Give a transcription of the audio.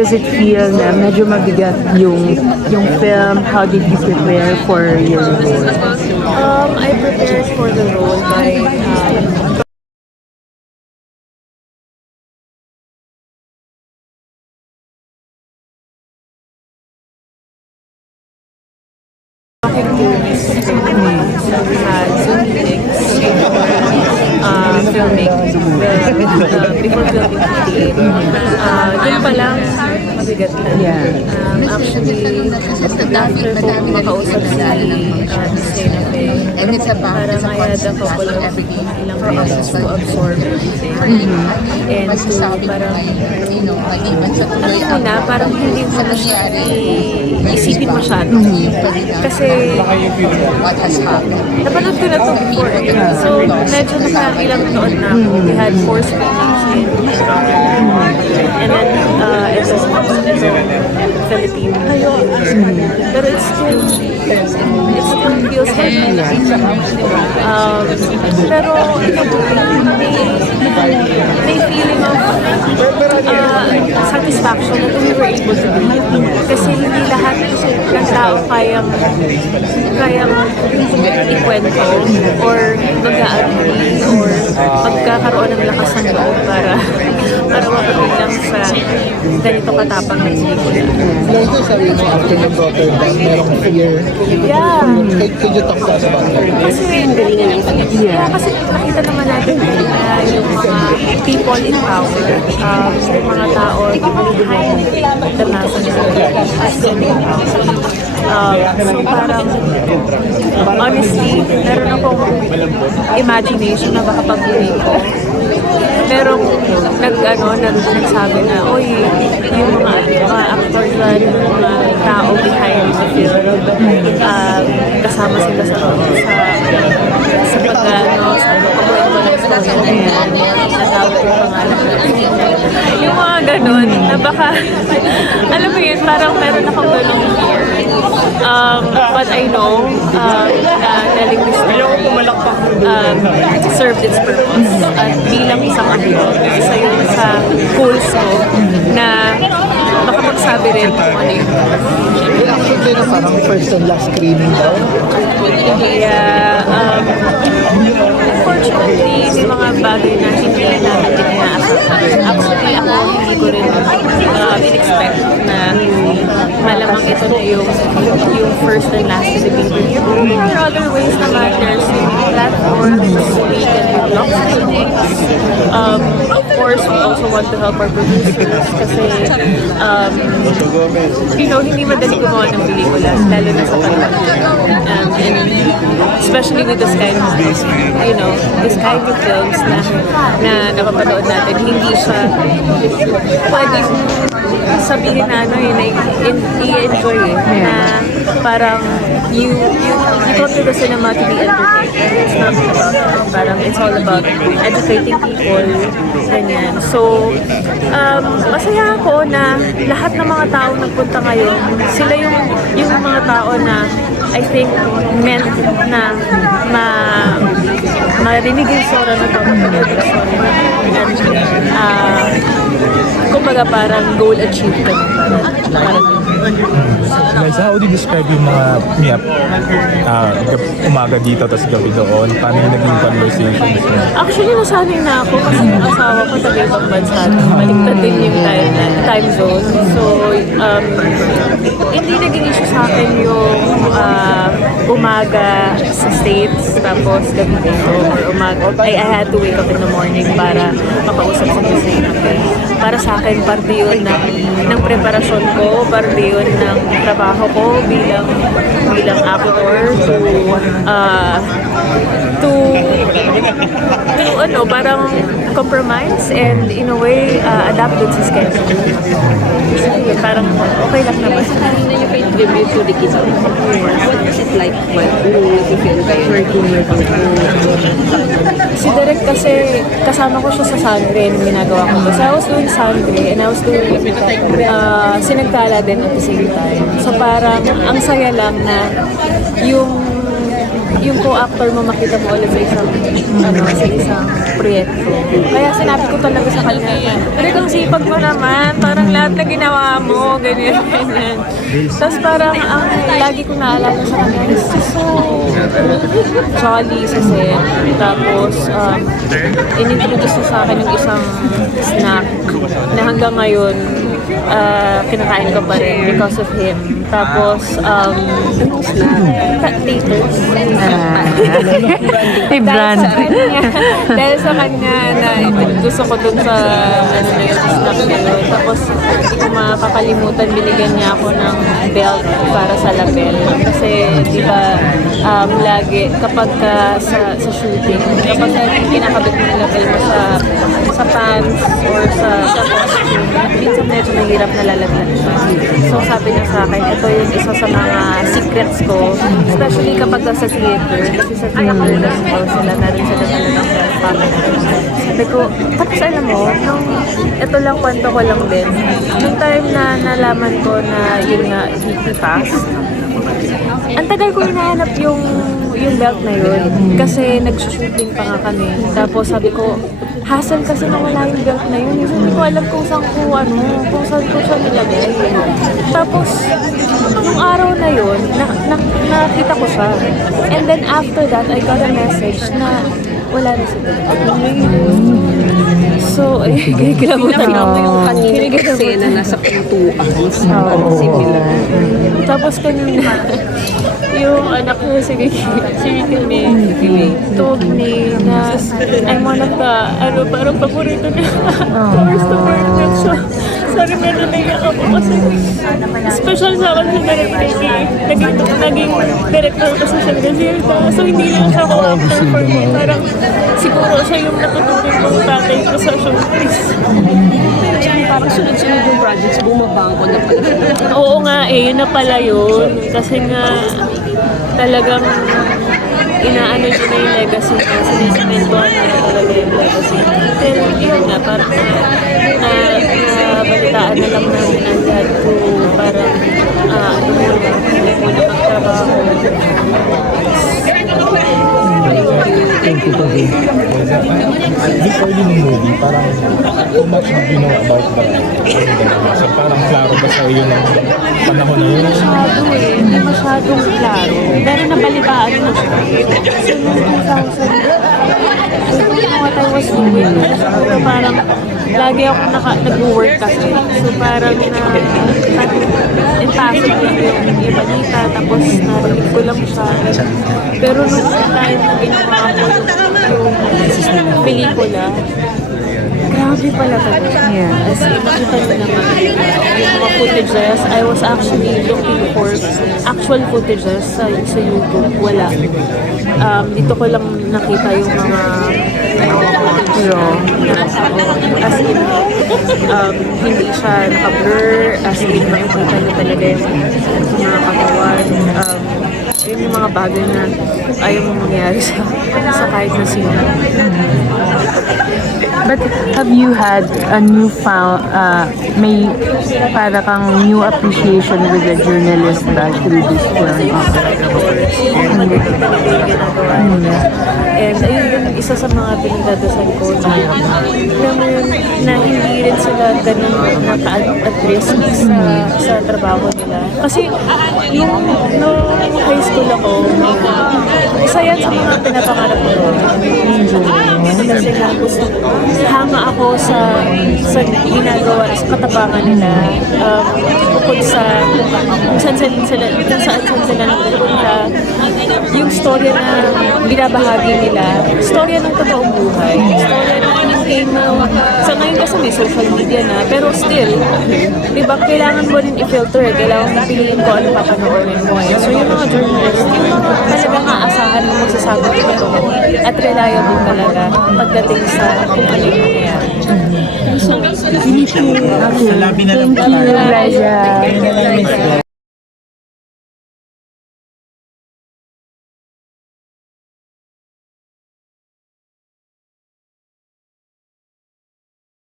does it feel na medyo mabigat yung film? How did you prepare for your role? I prepared for the role by talking to Miss Filming. So we had Zoom meetings filming before filming the doon pa lang mabigat na. Yeah. Actually, after ko makausap si Miss Lena Faye, parang I had a couple of ilang beses to absorb everything. And to parang ano ko na, parang hindi mo na siya isipin masyado. Kasi napanood ko na ito before. So medyo nakailang noon na ako. We had 4 screenings in and then ito Philippine. Pero it still feels heavy. Pero may feeling of satisfaction that we were able to do. Kasi hindi lahat ng tao kayang ikwento or mag-agree or magkakaroon ng lakas ng loob para mapagod lang sa ganito katapang na pelikula. Like sabi mo after ng daughter that merong fear. Yeah. Could you talk to us about that? Kasi nakita naman natin na yung mga people in power, yung mga tao behind the national as so parang honestly, meron akong imagination na baka pag-uwi ko. Merong nagsabi na, oy, yung mga actor dyan, yung mga tao behind the film, kasama sila sa pag-kwento ng story na yan, natawag yung pangalan natin. Yung mga ganun, na baka, alam mo yun, parang meron akong ganung fear. But I know na telling this story served its purpose. At bilang isang actor, isa yun sa goals ko na makapagsabi rin kung ano yun. Actually, parang first and last screening daw. Yeah, unfortunately, may mga bagay na hindi namin din inaasahan. Actually, ako hindi ko rin in-expect na malamang ito na yung first and last Philippine review. There are other ways naman. There's platforms, we can do blog screenings. Of course, we also want to help our producers kasi hindi madali gumawa ng pelikula, lalo na sa panahon. And especially with this kind of films na napapanood natin, hindi siya pwede sabihin na i-enjoy na parang you come to the cinema to be entertained. It's not about that. Parang it's all about educating people, ganyan. So, masaya ako na lahat ng mga tao nagpunta ngayon, sila yung mga tao na I think meant na marinig yung sora na ito, mapanood yung sora na ito. And kumbaga parang goal achieved kami parang Guys, how do you describe yung mga umaga dito tapos gabi doon? Paano yung naging conversations mo? Actually, nasanay na ako kasi yung asawa ko taga ibang bansa. Baliktad din yung time zone. So, hindi naging issue sa akin yung umaga sa States tapos gabi dito or umaga. I had to wake up in the morning para makausap sa Miss Lena Faye. Para sa akin, parte yun ng preparasyon ko, parte yun ng trabaho ko bilang actor to parang compromise and in a way adapt dun sa schedule. So, parang okay lang naman. Kanina yung pa-interview to the kids. What is it like when you feel working with Si Derek kasi kasama ko siya sa Sangre nung ginagawa ko. So I was doing Sangre and I was doing Sinagtala din at the same time. So parang ang saya lang na yung co-actor mo makita mo ulit sa isang proyekto. Kaya sinabi ko talaga sa kanya, Derek, ang sipag mo naman, parang lahat Masarap na ginawa mo, ganyan, ganyan. Tapos parang ang lagi ko naalala sa kanya, is just so jolly sa set. Tapos, inintroduce niya sa akin yung isang snack na hanggang ngayon, kinakain ko pa rin because of him. Tapos, taters. May brand. Dahil sa kanya na gusto ko dun sa ano na yun, sa snack na yun. Tapos, hindi ko makakalimutan, binigyan niya ako ng belt para sa lapel. Kasi, di ba, lagi, kapag sa shooting, kapag kinakabit mo yung lapel mo sa pants or sa costume, minsan medyo mahirap na lalaglag siya. So, sabi niya sa akin, ito yung isa sa mga secrets ko, especially kapag sa theater, kasi sa theater kasi daw sila na rin sila talagang family. Sabi ko, tapos alam mo, nung, ito lang, kwento ko lang din, nung time na nalaman ko na yun nga, he passed, ang tagal ko hinahanap yung belt na yun. Kasi nag-shooting pa nga kami. Tapos sabi ko, hassle kasi nawala yung belt na yun. Hindi ko alam kung saan ko siya nilagay. Tapos, nung araw na yun, nakita ko siya. And then after that, I got a message na wala na si belt. So, kilabutan ako yung Kanina kasi na nasa pintuan. Similar. Tapos kanina, yung anak ko si Ricky May, told me na I'm one of the, parang paborito niya. First to birthday siya. Sorry, medyo naiyak ako kasi special sa akin sa director. Naging director ko sa Shanghai. So, hindi lang siya co-actor for me. Parang siguro siya yung natutunan kong tatay ko sa showbiz. Parang sunod-sunod yung projects, bumabangko na pala siya. Oo nga yun na pala yun. Kasi nga, talagang inaano niya na yung legacy niya. Sinisimentuhan niya na talaga yung legacy niya. Pero yun nga, parang nabalitaan na lang namin ang dad ko. Parang, hindi mo na magtrabaho. Thank you, Toby. Before the movie, parang how much do you know about the so parang klaro ba sa iyo ng panahon na yun? Hindi masyadong klaro. Pero nabalitaan mo siya. So, noong 2000, what I was doing, so parang lagi ako nag-work kasi. So parang impossible yung balita, tapos narinig ko lang siya. Pero nung time na ginawa ko yung pelikula, grabe pala talaga. Yeah. As in, nakita nyo naman yung mga footages. I was actually looking for actual footages sa YouTube. Wala. Dito ko lang nakita yung mga footage. As in, hindi siya naka-blur. As in, makikita nyo talaga yung mga katawan. Yun yung mga bagay na ayaw mo mangyari sa kahit na sino. But have you had a newfound, may para kang new appreciation with the journalist ba through this film? Yung magiging talaga yung ginagawa nila. And ayun yung isa sa mga pinagdadasal ko na alam mo yun, na hindi rin sila ganun at risk sa trabaho nila. Kasi yung high school ako, isa yan sa mga pinapangarap ko. Kasi nga gusto ko, hanga ako sa ginagawa, sa katapangan nila. Bukod sa kung saan sila nagpupunta, yung storya na binabahagi nila, storya ng totoong buhay, storya na hindi mo, sa ngayon kasi may social media na, pero still, di ba, kailangan mo rin i-filter, kailangan mo piliin ko ano papanoorin mo. So yung mga journalist, yung mga talagang aasahan mo magsasabi ng totoo at reliable talaga pagdating sa kung ano yung nangyayari. Thank you, Liza.